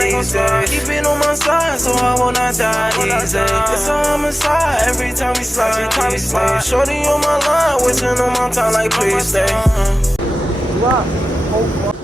these days. Keep it on my side so I will not die easy. It's a homicide every time we slide. Shorty on my line, wishing on my time like please stay. GLOCK.